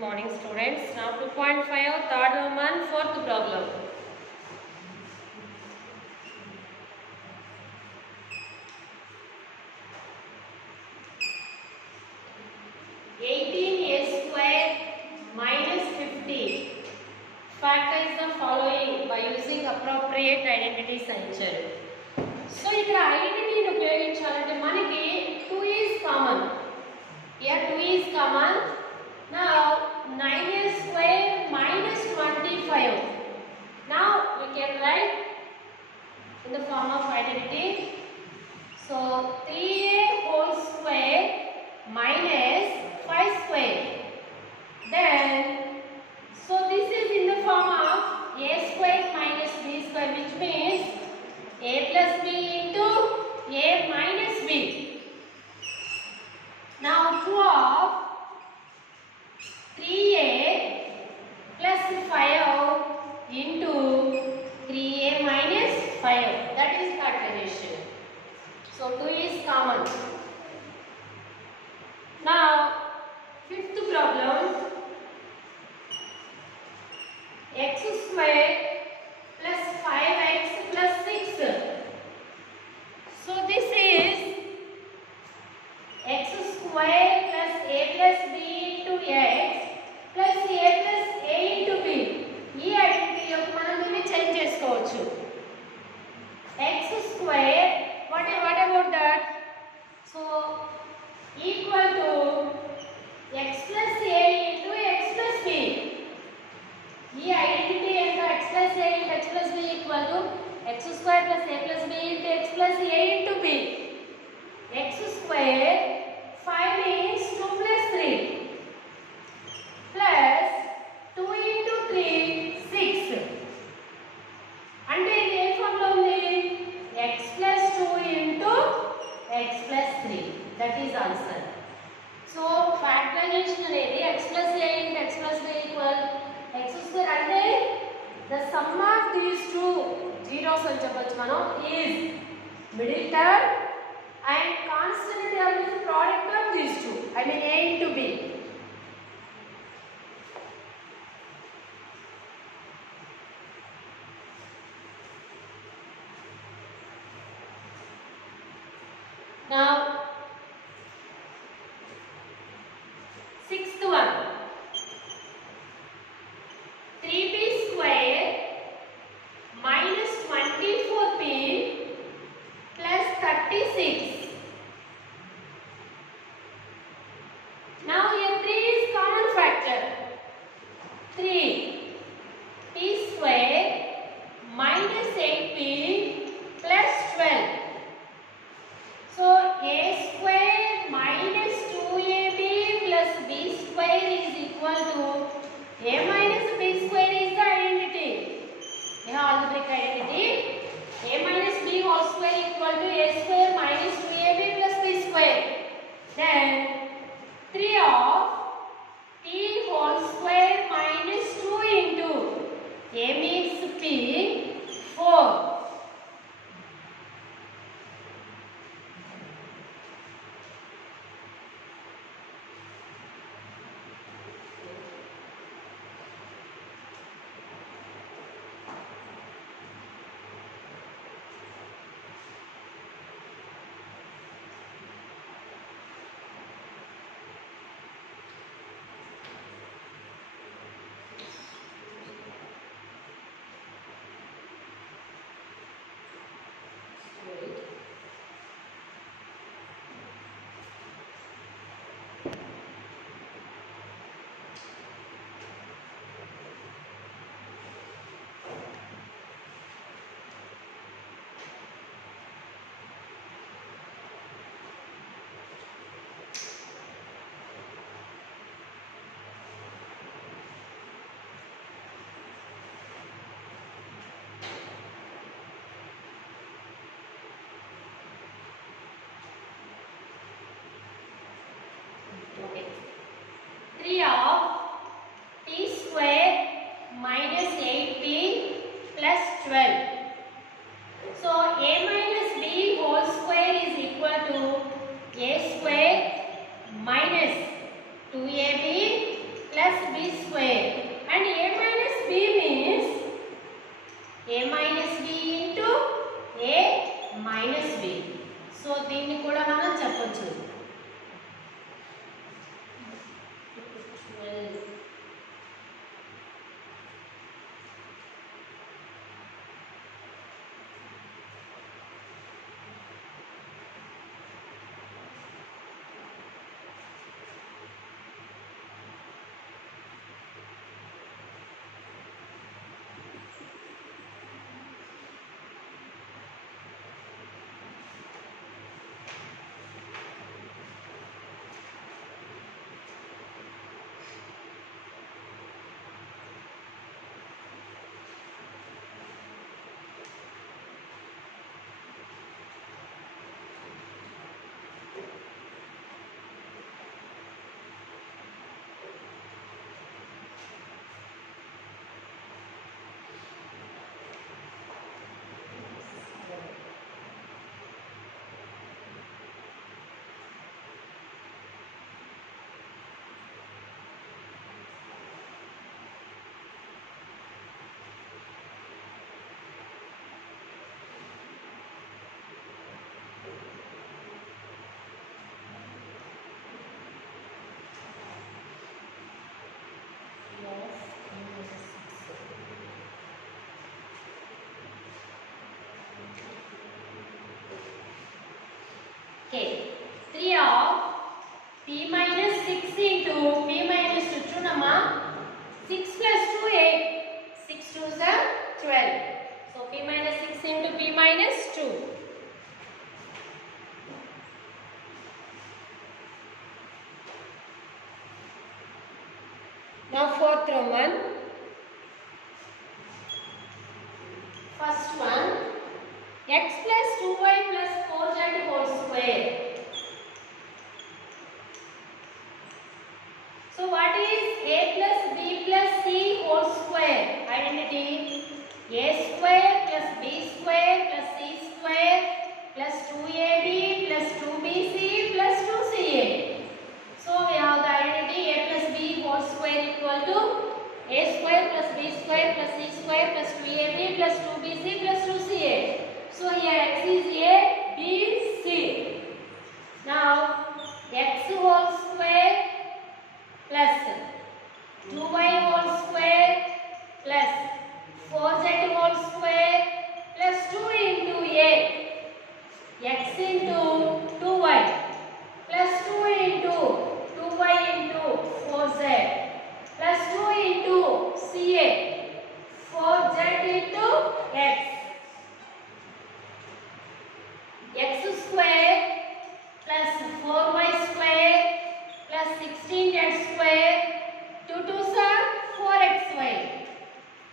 Morning students. Now 2.5 third Roman fourth problem. (18a square minus 50). Factorize the following by using appropriate identity signature. So ఇక్కడ identity ఉపయోగించాలంటే మనకి 2 is common. Here 2 is common. Now 9a square minus 25. Now we can write in the form of identity. So 3a whole square minus 5 square. Then so this is in the form of a square minus b square, which means a plus b into a minus b. Now prove 3a plus 5 into 3a minus 5. That is factorization. So 2 is common. Now fifth problem, x square plus 5x plus 6. So this is x square plus a plus b into x plus a plus a into b. ఈ identity యొక్క మనం దీన్ని change చేసుకోవచ్చు. x square what about that? So equal to x plus a into x plus b. ఈ identity ఎంత? x plus a into x plus b equal to x square plus a plus b into x plus a into b. x square 5 means 2 plus 3 plus 2 into 3 6. అంటే ఇది ఏ form లో ఉంది? x plus 2 into x plus 3. That is answer. So factorization అనేది x plus a into x plus b equal x square అంటే the sum of these two zeros అని చెప్పొచ్చు మనం is middle term and constant term is product of these two. I mean a into b. Now sixth one, 3b square minus 24p plus 36. Now here 3 is common factor. 3p square minus 8p plus 12. So a square minus 2ab plus b square is equal to a minus b square is the identity. यह algebraic identity. A minus b whole square equal to a square minus 2ab plus b square. Then 3 of p whole square minus 2 into a means p 4. Okay. 3 of p square minus 8p plus 12. So a minus b whole square is equal to a square minus 2ab plus b p minus 6 into p minus 2 chunama 6 plus 2 8 6 2s are 12. So p minus 6 into p minus 2. Now fourth Roman. First one, x plus 2y plus 4z whole square. So what is a plus b plus c whole square? Identity a square plus b square plus c square plus 2ab plus 2bc plus 2ca. So we have the identity a plus b whole square equal to a square plus b square plus c square plus 2ab plus 2bc plus 2ca. So here x is a, b is c. Now x whole square plus 2y whole square plus 4z whole square plus 2 into a x into 2y plus 2 into 2y into 4z plus 2 into ca 4z into x square plus 4y square plus 16z square 2 2s are 4xy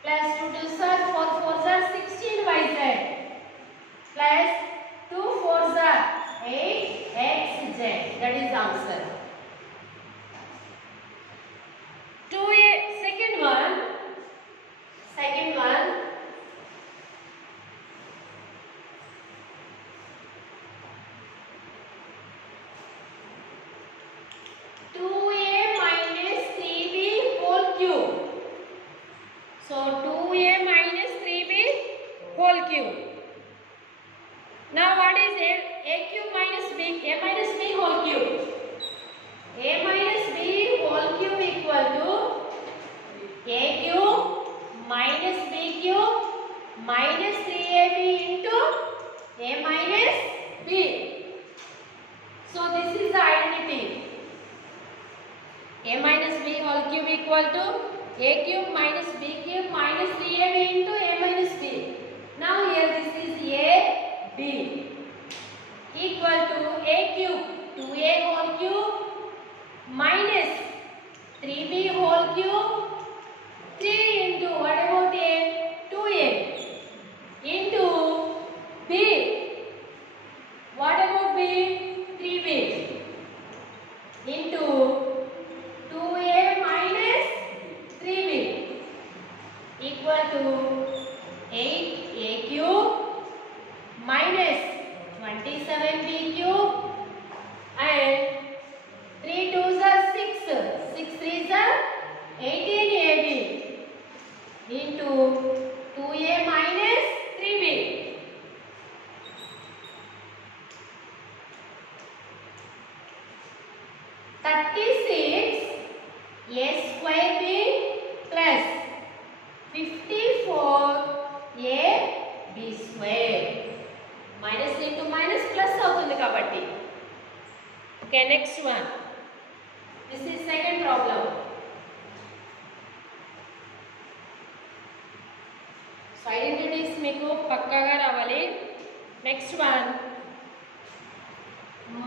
plus 2 2s are 4 4s are 16yz plus 2 4s are 8xz. That is the answer. 2a second one 2a minus 3b whole cube. So 2a minus 3b whole cube. Now what is a cube minus b? A minus b whole cube. A minus b whole cube equal to a cube minus b cube minus 3ab into a minus b. So this is the identity. A minus b whole cube equal to a cube minus b cube minus 3ab into a minus b. Now here this is a b equal to a cube 2a whole cube minus 3b whole cube 3 into what about a 2a into b. What about b? 3b into 2a minus 3b equal to 8a cube minus 27b cube and 3 2s are 6 6 3s are 18ab into 2a minus 3b. A square b plus 54 a b square. Minus into minus plus అవుతుంది కాబట్టి. Okay, next one. This is second problem. So identities మీకు పక్కాగా రావాలి. Next one.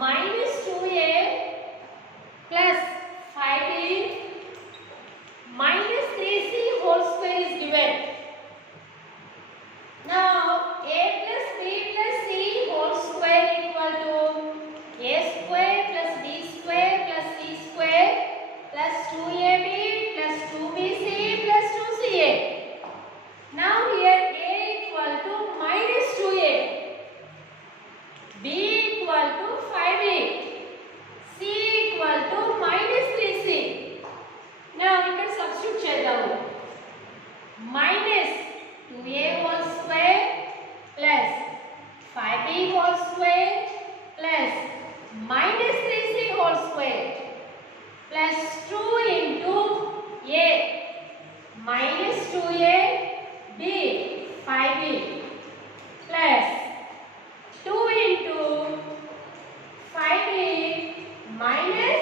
Minus 2a plus 5b minus 3c whole square is given. Now a plus b plus c whole square equal to a square plus b square plus c square plus 2ab plus 2bc plus 2ca. Now here a equal to minus 2a, b equal to 5a, c equal to minus 3c. Now we can substitute చేద్దాము. Minus 2a whole square plus 5b whole square plus minus 3c whole square plus 2 into a minus 2a b 5b plus 2 into 5b minus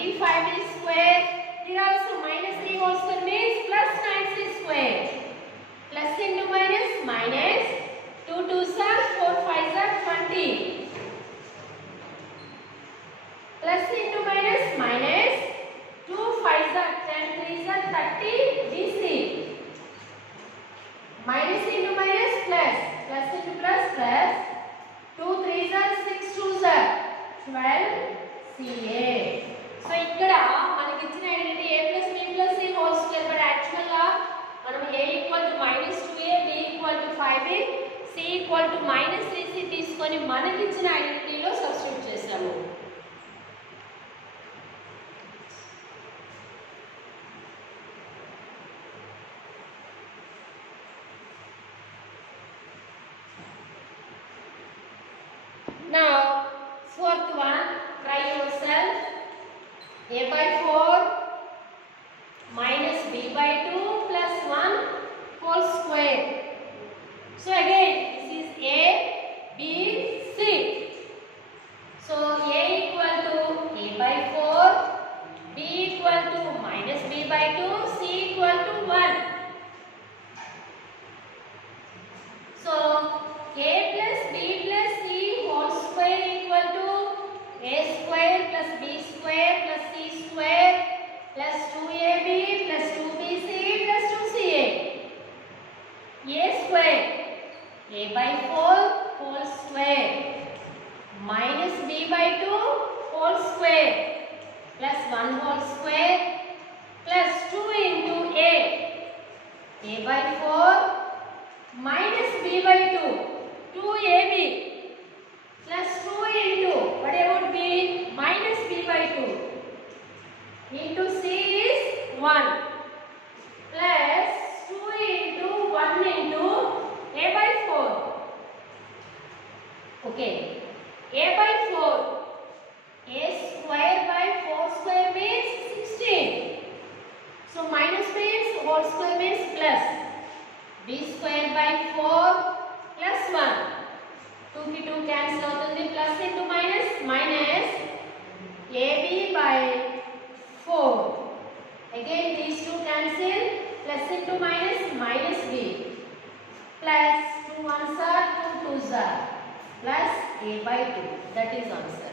25b square. Here also minus 3 whole square means plus 9c square. Plus into minus minus. 2 2s are 4 5s are 20. Plus into minus minus. 2 5s are 10 3s are 30 dc. Minus into minus plus. Plus into plus plus. 2 3s are 6 2s are 12 ca. So ikkada manaki ichina identity a plus b plus c whole square, but actual ga manam a equal to minus 2a, b equal to 5a, c equal to minus 3c తీసుకొని మనకి ఇచ్చిన ఐడెంటిటీలో substitute చేసాము. Now fourth one, try yourself. A by 4 minus b by 2 plus 1 whole square. So again this is a, b, c. So a equal to a by 4, b equal to minus b by 2, c equal to 1. So a plus b plus c whole square equal to a square plus b square plus c square plus 2ab plus 2bc plus 2ca. A square, a by 4 whole square minus b by 2 whole square plus 1 whole square plus 2 into a by 4 minus b by 2, 2ab plus 2 into, what about b? Minus b by 2 into c is 1 plus 2 into 1 into a by 4. Okay, a by 4, a square by 4 square means 16. So minus means whole square means plus. B square by 4 plus 1. 2 की 2 cancel అవుతుంది. Plus into minus minus ab by 4. Again these two cancel. Plus into minus minus b. Plus 2 1s are 2 2s are. Plus a by 2. That is answer.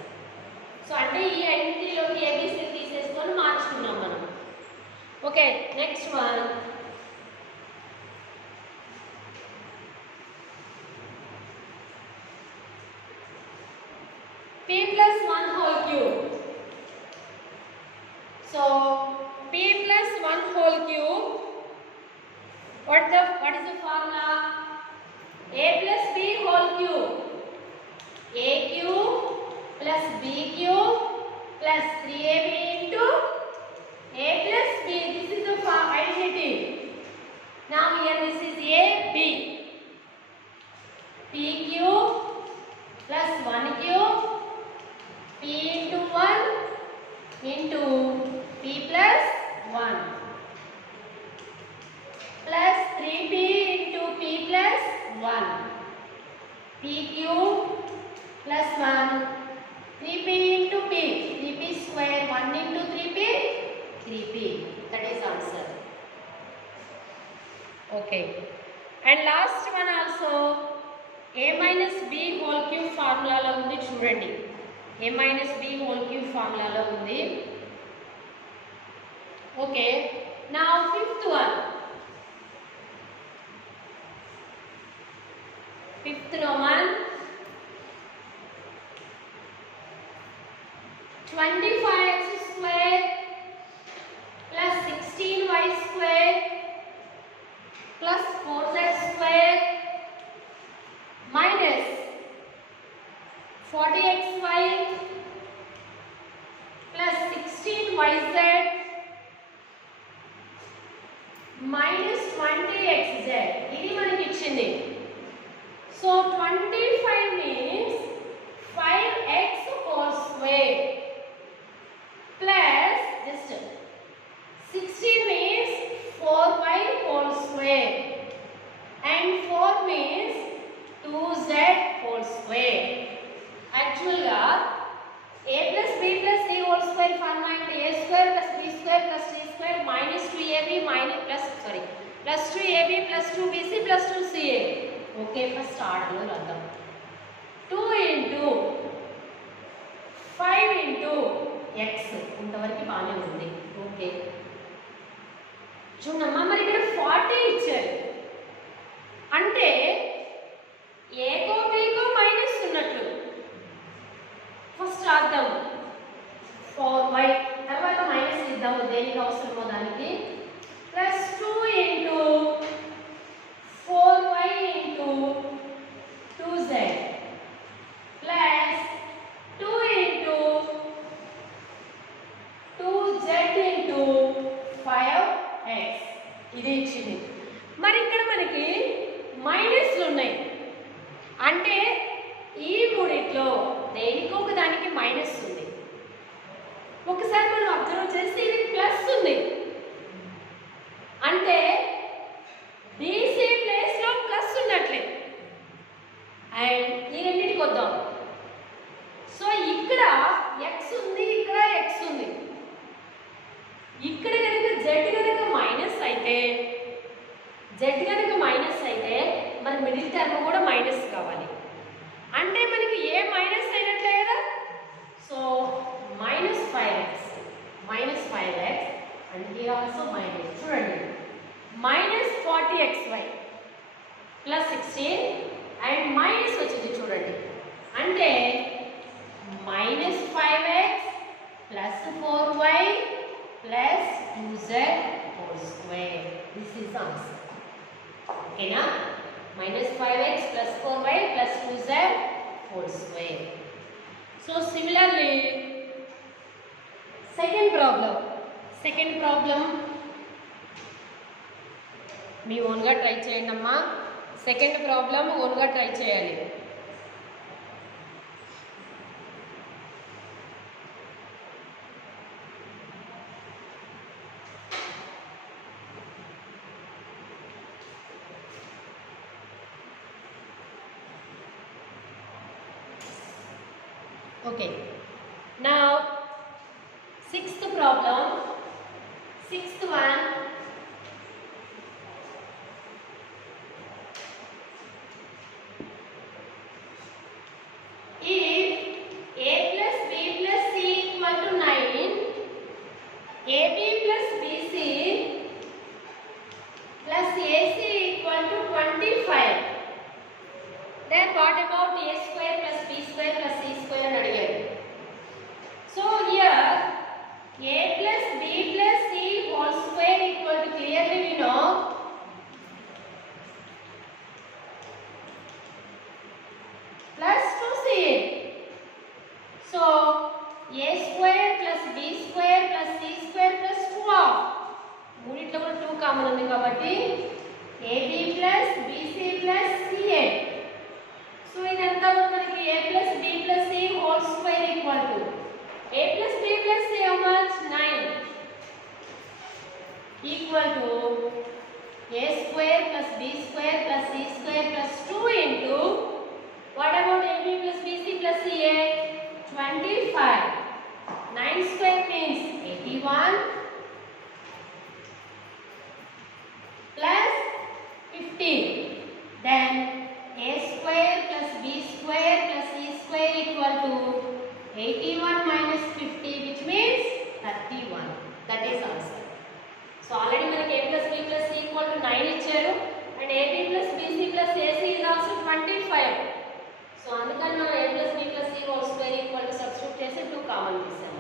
So అంటే ఈ ఐడెంటిటీలోకి abc తీసేసుకొని మార్చుకున్నాం మనం. Okay, next one. P plus 1 whole cube. So P plus 1 whole cube. What is the formula? A plus B whole cube. A cube plus B cube plus 3ab into a plus b. This is the identity. Now here this is a b. P cube plus 1 cube. P into 1 into P plus 1 plus 3P into P plus 1. P cube plus 1, 3P into P, 3P square, 1 into 3P, 3P. That is answer. Okay. And last one also, a minus b whole cube formula lo undi chudandi. A minus b whole cube formula lo undi. Okay. Now fifth one. Fifth Roman. 25x square plus 16y square plus 4z square minus 40xy plus 16yz minus 20xz. ఇది మనకి ఇచ్చింది. So 25 means 5x whole square plus just 16 means 4y whole square and 4 means 2z whole square. Actually a plus b plus c whole square formula అంటే 2ab minus plus sorry plus 2ab plus 2bc plus 2ca. Okay first ఆర్డర్లో రాద్దాం. 2 into 5 into x ఇంతవరకు బాగానే ఉంది. Okay చూడమ్మా మరి ఇక్కడ 40 ఇచ్చారు అంటే ఏకో బీకో మైనస్ ఉన్నట్లు. ఫస్ట్ రాద్దాం 4y తర్వాత మైనస్ ఇద్దాము దేనికి అవసరమో దానికి. Plus 2 into 4y into 2z plus 2 into 2z into 5x ఇది ఇచ్చింది. మరి ఇక్కడ మనకి మైనస్లు ఉన్నాయి అంటే ఈ మూడిట్లో దేనికి ఒక దానికి మైనస్ ఉంది. ఒకసారి మనం అబ్జర్వ్ చేస్తే ఇది ప్లస్ ఉంది అంటే బీసీ ప్లేస్లో ప్లస్ ఉన్నట్లే. అండ్ ఈ రెండింటికి వద్దాం. సో ఇక్కడ ఎక్స్ ఉంది, ఇక్కడ ఎక్స్ ఉంది. ఇక్కడ కనుక జెడ్ కనుక మైనస్ అయితే మరి మిడిల్ టర్మ్ కూడా మైనస్ కావాలి అంటే మనకి ఏ మైనస్ అయినట్లే కదా. So -5x and here also minus. చూడండి -40xy plus 16 and మైనస్ వచ్చింది చూడండి అంటే -5x plus 4y plus 2z whole square. This is answer. ఓకేనా -5x plus 4y plus 2z whole square. So similarly second problem మీ ఓన్గా try చేయండి అమ్మా. Second problem ఓన్గా try చేయాలి. Okay, now sixth problem, sixth one. If a plus b plus c equal to 9, ab plus bc plus ac equal to 25, then what about a square plus b square plus c square and again? So here a plus b plus c whole square equal to, clearly we know, plus 2ca. So a square plus b square plus c square plus 2 మూడిట్లో కూడా 2 common ఉంది కాబట్టి ab plus bc plus ca. So ఇదంతా మనకి a plus b plus c whole square equal to a plus b plus c how much 9 equal to a square plus b square plus c square plus 2 into what about ab plus bc plus ca 25. 9 square means 81 plus 15. Then a square plus b square plus c square equal to 81 minus 50, which means 31. That is answer. So already మనకి a plus b plus c equal to 9 ఇచ్చారు and ab plus bc plus ac is also 25. So అందుకని మనం a plus b plus c whole square equal to substitute చేసి 2 common తీసాము.